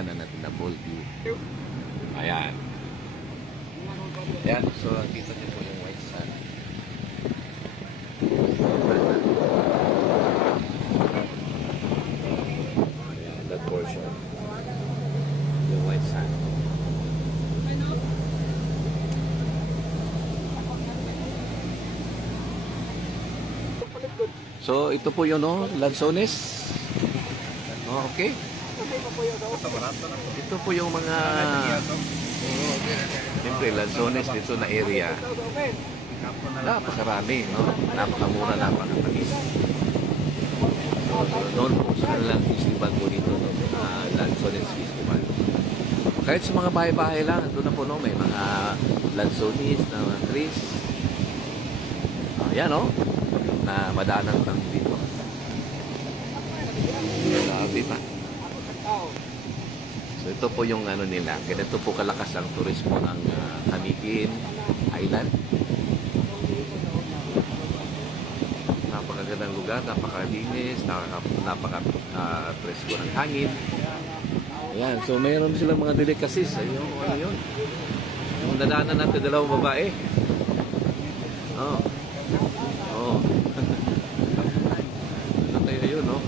dinaanan natin na Bold View. Ayan. Ayan, so kita niyo po yung white sand. Ayan, that portion. Yung white sand. So, ito po yun, no? Lanzones. Oh, okay. Ito po yung mga siyempre, Lanzones dito na area. Napakarami, no? Napakamura, napakatamis. So, doon po sa kanilang festival po dito, no? Lanzones Festival. Kahit sa mga bahay-bahay lang, doon na po, no? May mga Lanzones na mga trees. Yan, no? Na madanan lang dito. Grabe pa. So ito po yung ano nila. Ganito po kalakas ang turismo ng Camiguin Island. Napakagandang lugar, napakalinis, napaka-presko ng hangin. Ayan, so mayroon silang mga delicacies. Ayun, ano yun? Yung nadaanan natin dalawang babae. Oh. Oh. Ano kaya yun, no?